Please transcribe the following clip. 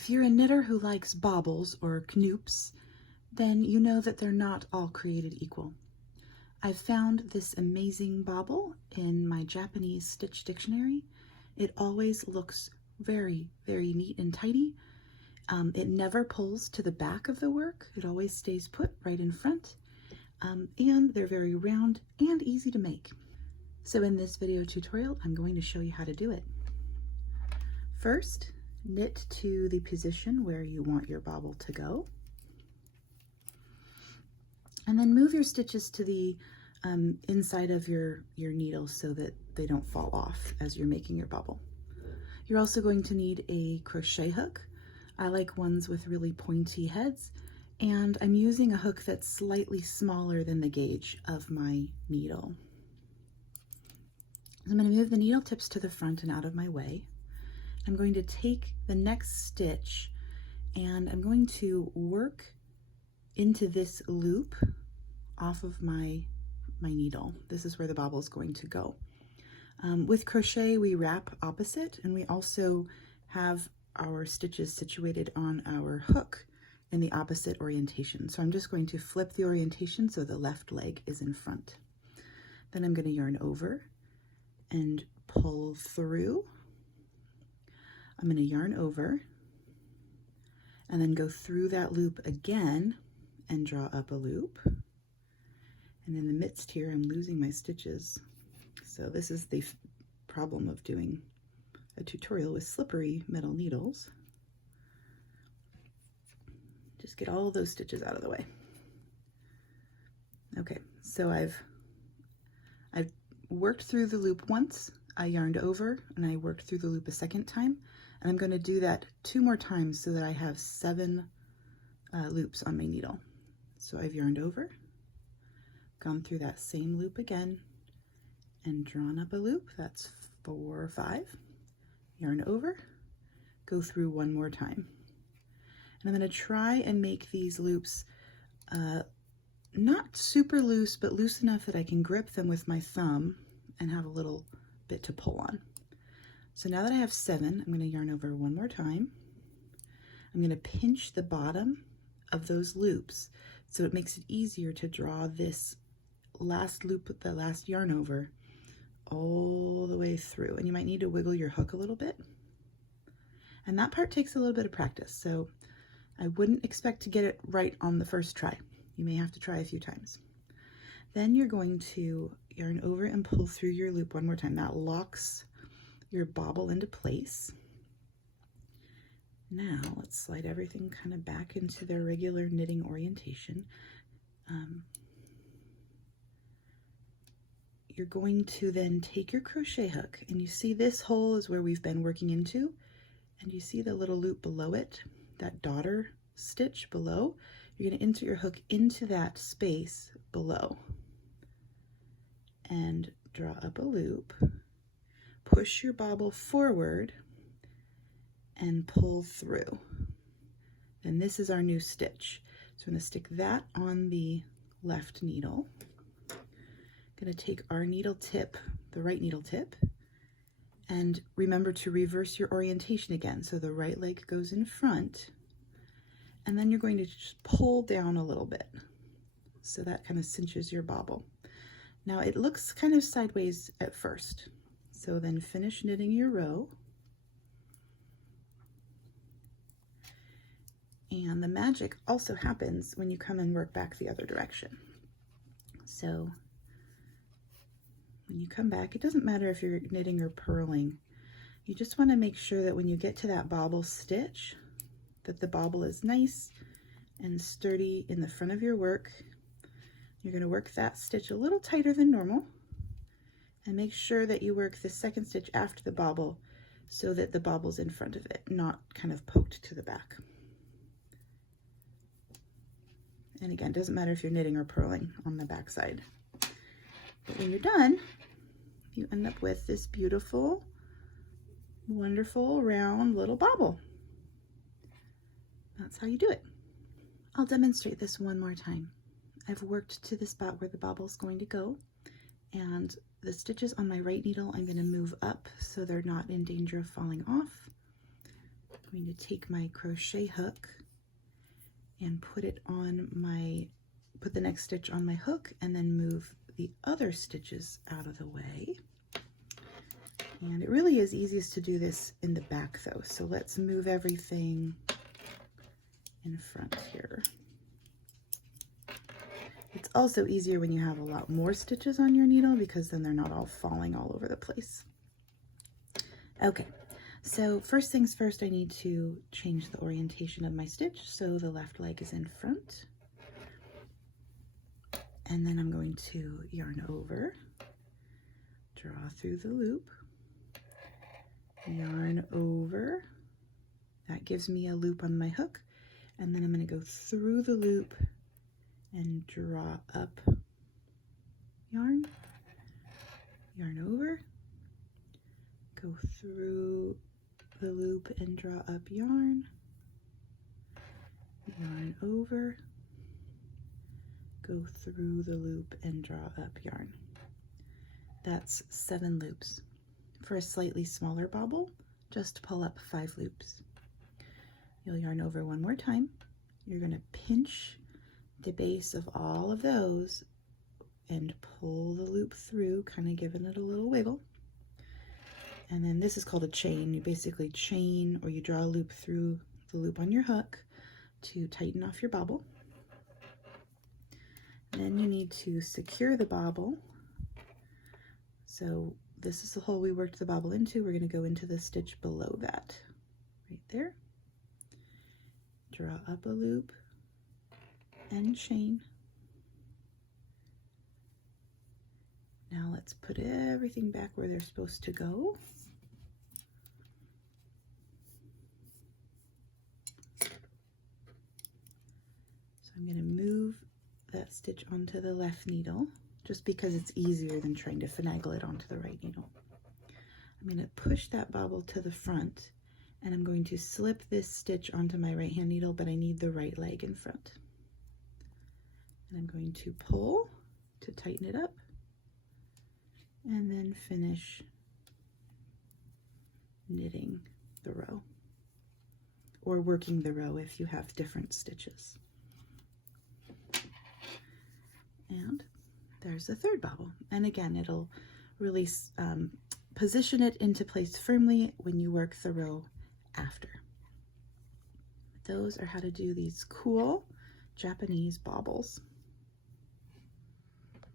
If you're a knitter who likes baubles or knupps, then you know that they're not all created equal. I've found this amazing bobble in my Japanese stitch dictionary. It always looks very, very neat and tidy. It never pulls to the back of the work. It always stays put right in front. And they're very round and easy to make. So in this video tutorial, I'm going to show you how to do it. First, knit to the position where you want your bobble to go. And then move your stitches to the inside of your needle so that they don't fall off as you're making your bobble. You're also going to need a crochet hook. I like ones with really pointy heads, and I'm using a hook that's slightly smaller than the gauge of my needle. I'm going to move the needle tips to the front and out of my way. I'm going to take the next stitch and I'm going to work into this loop off of my needle. This is where the bobble is going to go. With crochet, we wrap opposite, and we also have our stitches situated on our hook in the opposite orientation. So I'm just going to flip the orientation so the left leg is in front. Then I'm going to yarn over and pull through. I'm going to yarn over and then go through that loop again and draw up a loop. And in the midst here, I'm losing my stitches. So this is the problem of doing a tutorial with slippery metal needles. Just get all those stitches out of the way. Okay, so I've worked through the loop once, I yarned over, and I worked through the loop a second time. And I'm going to do that 2 more times so that I have 7 loops on my needle. So I've yarned over, gone through that same loop again, and drawn up a loop. That's 4 or 5. Yarn over, go through 1 more time. And I'm going to try and make these loops not super loose, but loose enough that I can grip them with my thumb and have a little bit to pull on. So now that I have 7, I'm going to yarn over 1 more time. I'm going to pinch the bottom of those loops so it makes it easier to draw this last loop, the last yarn over, all the way through. And you might need to wiggle your hook a little bit. And that part takes a little bit of practice, so I wouldn't expect to get it right on the first try. You may have to try a few times. Then you're going to yarn over and pull through your loop 1 more time. That locks your bobble into place. Now let's slide everything kind of back into their regular knitting orientation. You're going to then take your crochet hook, and you see this hole is where we've been working into, and you see the little loop below it, that daughter stitch below. You're going to insert your hook into that space below and draw up a loop. Push your bobble forward and pull through. And this is our new stitch. So I'm going to stick that on the left needle. I'm going to take our needle tip, the right needle tip, and remember to reverse your orientation again. So the right leg goes in front, and then you're going to just pull down a little bit. So that kind of cinches your bobble. Now it looks kind of sideways at first. So then finish knitting your row. And the magic also happens when you come and work back the other direction. So when you come back, it doesn't matter if you're knitting or purling. You just want to make sure that when you get to that bobble stitch, that the bobble is nice and sturdy in the front of your work. You're going to work that stitch a little tighter than normal. And make sure that you work the second stitch after the bobble so that the bobble's in front of it, not kind of poked to the back. And again, doesn't matter if you're knitting or purling on the back side. But when you're done, you end up with this beautiful, wonderful, round little bobble. That's how you do it. I'll demonstrate this one more time. I've worked to the spot where the bobble's going to go, and the stitches on my right needle I'm going to move up so they're not in danger of falling off. I'm going to take my crochet hook and put the next stitch on my hook, and then move the other stitches out of the way. And it really is easiest to do this in the back though, so let's move everything in front here. It's also easier when you have a lot more stitches on your needle, because then they're not all falling all over the place. Okay, so first things first, I need to change the orientation of my stitch so the left leg is in front. And then I'm going to yarn over, draw through the loop, yarn over. That gives me a loop on my hook, and then I'm going to go through the loop and draw up, yarn, yarn over, go through the loop and draw up yarn, yarn over, go through the loop and draw up yarn. That's 7 loops. For a slightly smaller bobble, just pull up 5 loops. You'll yarn over one more time. You're going to pinch the base of all of those and pull the loop through, kind of giving it a little wiggle. And then this is called a chain. You basically chain, or you draw a loop through the loop on your hook to tighten off your bobble. Then you need to secure the bobble. So this is the hole we worked the bobble into. We're going to go into the stitch below that, right there. Draw up a loop and chain. Now let's put everything back where they're supposed to go. So I'm going to move that stitch onto the left needle, just because it's easier than trying to finagle it onto the right needle. I'm going to push that bobble to the front, and I'm going to slip this stitch onto my right hand needle, but I need the right leg in front. And I'm going to pull to tighten it up, and then finish knitting the row, or working the row if you have different stitches. And there's the third bobble. And again, it'll really position it into place firmly when you work the row after. Those are how to do these cool Japanese baubles.